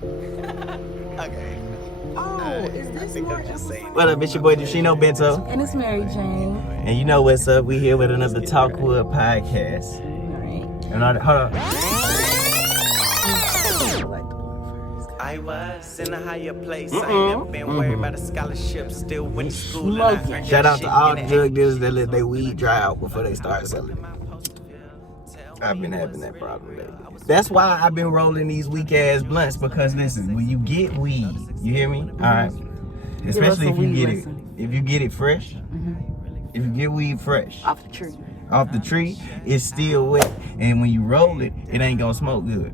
Okay. Oh, is this more episode? What up, it's your boy Dushino Bento. And it's Mary Jane. And you know what's up, we here with another Talkwood podcast. Alright. And hold on. I was in a higher place. I ain't never been worried about a scholarship. Still went to school. Smoking. Shout out to all the drug dealers that let their weed dry out before they start selling it. I've been having that problem lately. That's why I've been rolling these weak ass blunts, because listen, when you get weed, you hear me? Alright. Especially if you get it fresh. If you get weed fresh. Off the tree. Off the tree, it's still wet. And when you roll it, it ain't gonna smoke good.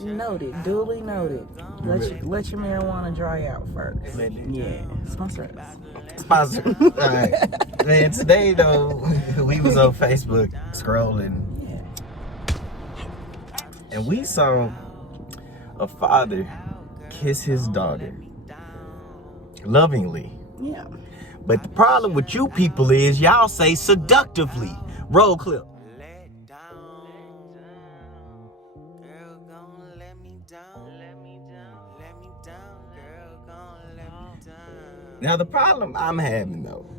Noted. Duly noted. Let your marijuana dry out first. Yeah. Sponsor us. Sponsor. Alright. Man, today though, we was on Facebook scrolling. And we saw a father kiss his daughter lovingly. Yeah. But the problem with you people is y'all say seductively. Roll clip. Now the problem I'm having though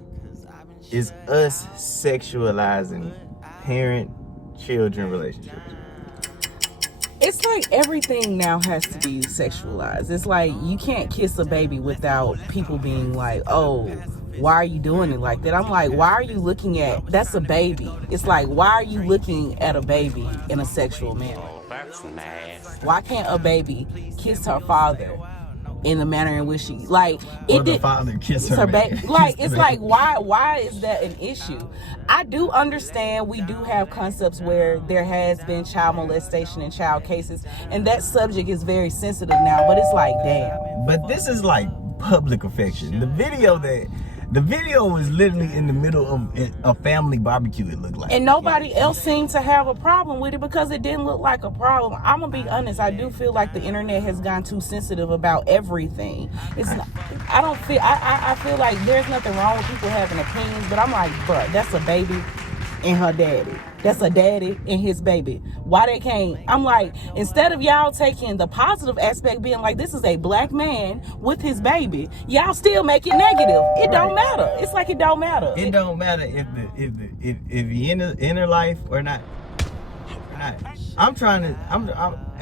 is us sexualizing parent-children relationships. It's like everything now has to be sexualized. It's like you can't kiss a baby without people being like, oh, why are you doing it like that? I'm like, why are you looking at, that's a baby. It's like, why are you looking at a baby in a sexual manner? That's nasty. Why can't a baby kiss her father in the manner in which she, like, Or the father kiss her baby? Like, it's like, why is that an issue? I do understand we do have concepts where there has been child molestation and child cases, and that subject is very sensitive now, but it's like, damn. But this is like public affection. The video was literally in the middle of a family barbecue, it looked like. And nobody else seemed to have a problem with it because it didn't look like a problem. I'm gonna be honest, I do feel like the internet has gone too sensitive about everything. It's not, I feel like there's nothing wrong with people having opinions, but I'm like, bruh, that's a baby and her daddy. That's a daddy and his baby. Why they can't? I'm like, instead of y'all taking the positive aspect, being like, this is a black man with his baby, y'all still make it negative. It don't matter. It's like it don't matter. It don't matter if you in the inner life or not.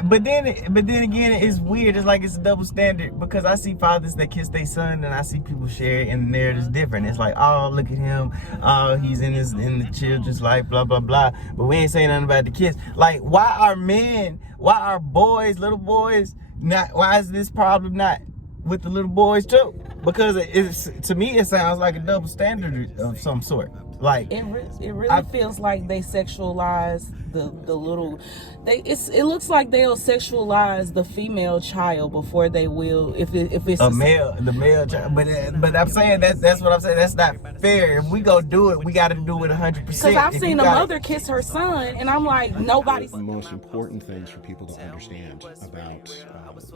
But then again, it's weird. It's like it's a double standard, because I see fathers that kiss their son, and I see people share it, and the narrative's different. It's like, oh, look at him. Oh, he's in the children's life, blah blah blah. But we ain't saying nothing about the kids. Like, why are boys, little boys, not? Why is this problem not with the little boys too? Because to me, it sounds like a double standard of some sort. Like, it really feels like they sexualize the little. It looks like they'll sexualize the female child before they will if it's the male child. But I'm saying that's what I'm saying. That's not fair. If we go do it, we got to do it 100%. Because I've seen a mother kiss her son, and I'm like, nobody's. The most important things for people to understand about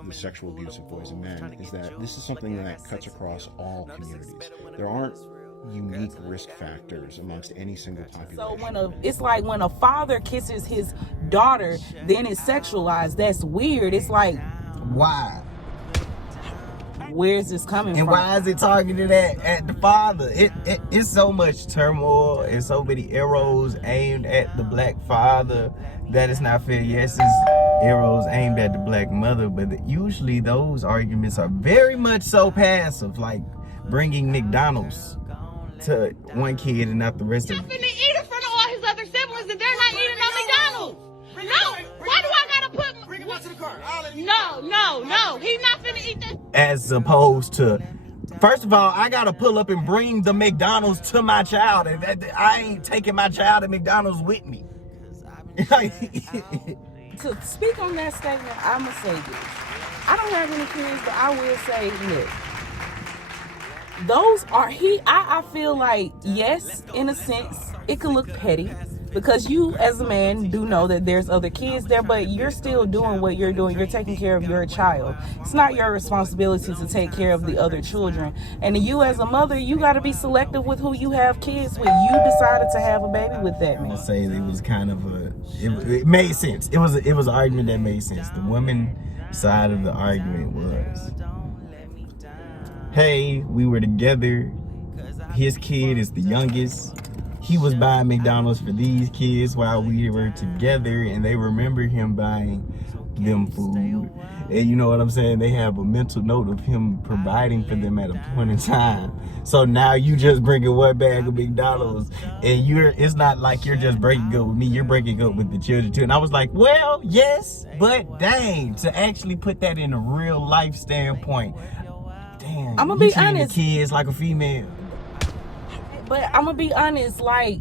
the sexual abuse of boys and men is that this is something that cuts across all communities. There aren't unique risk factors amongst any single population. So it's like when a father kisses his daughter, then it's sexualized. That's weird. It's like, why? Where's this coming from? And why is it targeted at the father? It's so much turmoil and so many arrows aimed at the black father that it's not fair. Yes, it's arrows aimed at the black mother, but usually those arguments are very much so passive, like bringing McDonald's to one kid and not the rest of them. He's not finna eat in front of all his other siblings, and they're not eating no McDonald's. No, why do I gotta put? Bring him out to the car. No. He's not finna eat that. As opposed to, first of all, I gotta pull up and bring the McDonald's to my child. I ain't taking my child to McDonald's with me. To speak on that statement, I'ma say this. I don't have any kids, but I will say this. I feel like, yes, in a sense, it could look petty, Because you, as a man, do know that there's other kids there, but you're still doing what you're doing. You're taking care of your child. It's not your responsibility to take care of the other children. And you, as a mother, you got to be selective with who you have kids with. You decided to have a baby with that man. I say it was kind of it made sense. It was an argument that made sense. The woman side of the argument was, hey, we were together. His kid is the youngest. He was buying McDonald's for these kids while we were together, and they remember him buying them food. And you know what I'm saying? They have a mental note of him providing for them at a point in time. So now you just bringing one bag of McDonald's, and it's not like you're just breaking up with me, you're breaking up with the children too. And I was like, well, yes, but dang, to actually put that in a real life standpoint, damn, I'm gonna be honest. The kids like a female. But I'm gonna be honest, like,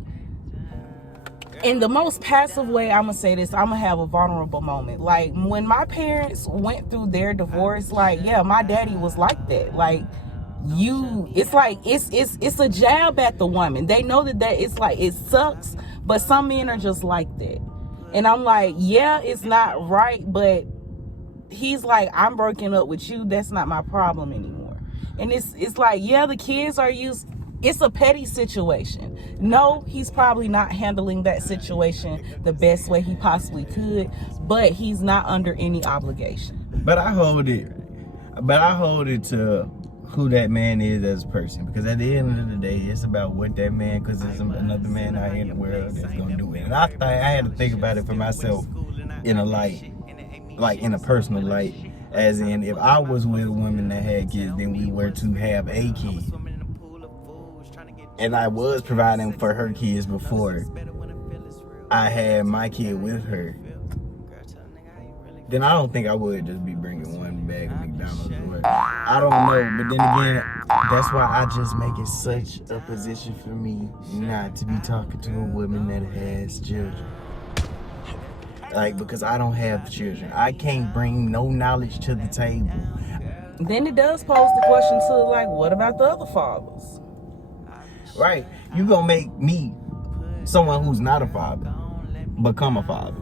in the most passive way, I'm gonna say this, I'm gonna have a vulnerable moment. Like, when my parents went through their divorce, like, yeah, my daddy was like that. Like, it's like, it's a jab at the woman. They know that it's like, it sucks, but some men are just like that. And I'm like, yeah, it's not right, but he's like, I'm breaking up with you, that's not my problem anymore. And it's like, yeah, the kids are used. It's a petty situation. No, he's probably not handling that situation the best way he possibly could, but he's not under any obligation. But I hold it to who that man is as a person, because at the end of the day, it's about what that man, because there's another man out here in the world that's gonna do it. And I had to think about it for myself in a light, like in a personal light, as in, if I was with a woman that had kids, then we were to have a kid, and I was providing for her kids before I had my kid with her, then I don't think I would just be bringing one bag of McDonald's. Or, I don't know, but then again, that's why I just make it such a position for me not to be talking to a woman that has children. Like, because I don't have children, I can't bring no knowledge to the table. Then it does pose the question to, like, what about the other fathers? Right, you gonna make me, someone who's not a father, become a father,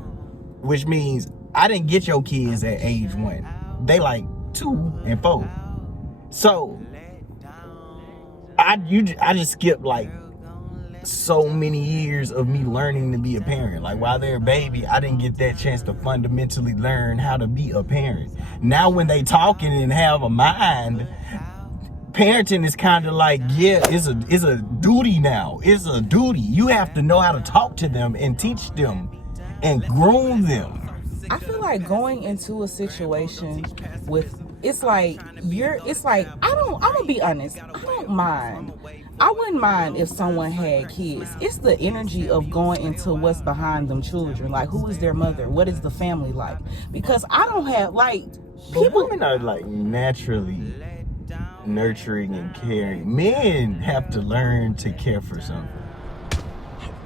which means I didn't get your kids at age 1. They like 2 and 4. So I just skipped like so many years of me learning to be a parent. Like, while they're a baby, I didn't get that chance to fundamentally learn how to be a parent. Now when they talking and have a mind, parenting is kind of like, yeah, it's a duty now. It's a duty. You have to know how to talk to them and teach them and groom them. I feel like going into a situation with, I'm gonna be honest, I don't mind. I wouldn't mind if someone had kids. It's the energy of going into what's behind them children. Like, who is their mother? What is the family like? Because I don't have, like, people. Women are like naturally nurturing and caring. Men have to learn to care for something.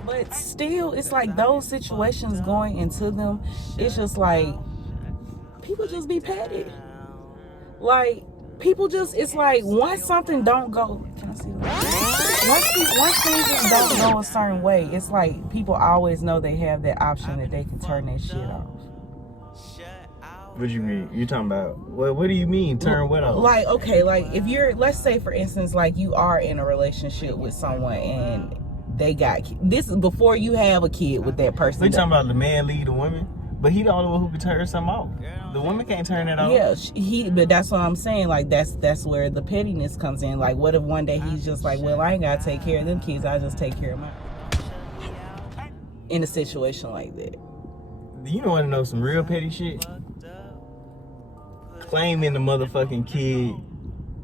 But still, it's like those situations going into them, it's just like, people just be petty. Like, people just, it's like, once something don't go, can I see that? Once things just don't go a certain way, it's like people always know they have that option that they can turn that shit off. What do you mean? You talking about, what do you mean, turn what off? Like, okay, like, if you're, let's say for instance, like, you are in a relationship with someone and they got, this is before you have a kid with that person. We talking about the man lead the woman, but he the only one who can turn something off. The woman can't turn it off. Yeah, but that's what I'm saying. Like, that's where the pettiness comes in. Like, what if one day he's just like, well, I ain't gotta take care of them kids, I just take care of mine. In a situation like that. You don't want to know some real petty shit? Claiming the motherfucking kid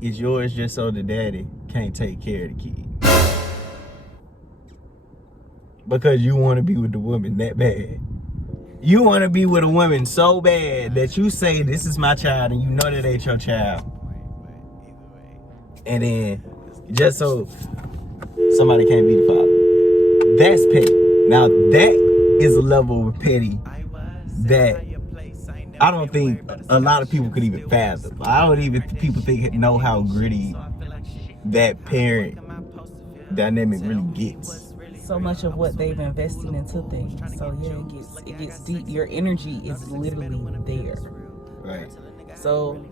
is yours just so the daddy can't take care of the kid. Because you want to be with the woman that bad. You want to be with a woman so bad that you say, this is my child, and you know that ain't your child. And then, just so somebody can't be the father. That's petty. Now, that is a level of petty that I don't think a lot of people could even fathom. I don't even people know how gritty that parent dynamic really gets. so much of what they've invested into things. So yeah, it gets deep. Your energy is literally there. Right. So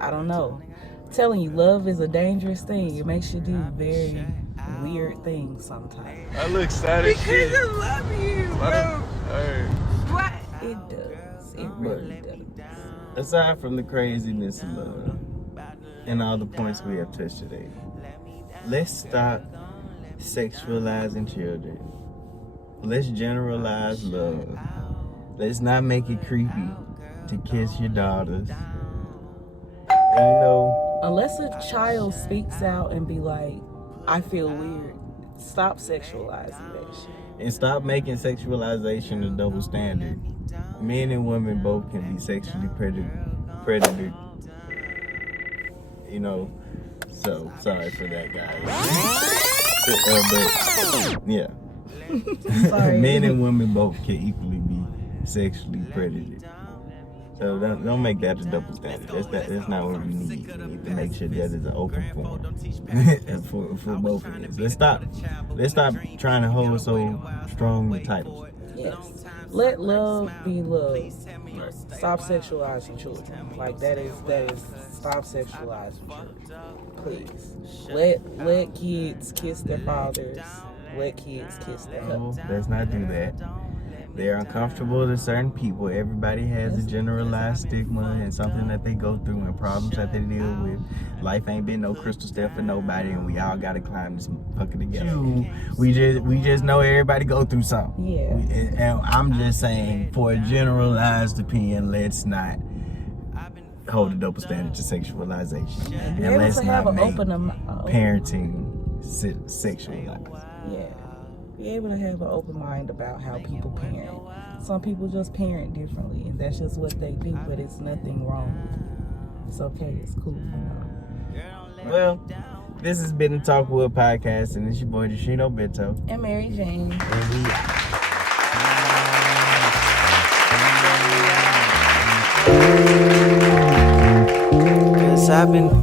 I don't know. I'm telling you, love is a dangerous thing. It makes you do very weird things sometimes. I look sad as shit. Because I love you, bro. Alright. What? It does. It really does. Aside from the craziness of love and all the points we have touched today, let's stop sexualizing children. Let's generalize love. Let's not make it creepy to kiss your daughters. And Unless a child speaks out and be like, I feel weird, stop sexualizing that shit. and stop making sexualization a double standard. Men and women both can be sexually predated. You know, so sorry for that, guys. But yeah, Sorry. men and women both can equally be sexually predated. So don't make that a double standard. That's not what we need. We need to make sure that is an open forum for both of us. Let's stop trying to hold so strong the titles. Yes. Let love be love. Stop sexualizing children. Like that is stop sexualizing children. Please. Let kids kiss their fathers. Let kids kiss their husbands. No, let's not do that. They're uncomfortable to certain people. Everybody has a generalized stigma and something that they go through and problems that they deal with. Life ain't been no crystal step for nobody, and we all gotta climb this fucker together. We just know everybody go through something. Yeah. And I'm just saying, for a generalized opinion, let's not hold a double standard to sexualization, and let's have not an make open parenting sexualized. Yeah. Be able to have an open mind about how people parent. Some people just parent differently, and that's just what they do, but it's nothing wrong. It's okay. It's cool. Well, this has been the Talkwood podcast, and it's your boy Deshino Bento. And Mary Jane. And we out. 'Cause I've been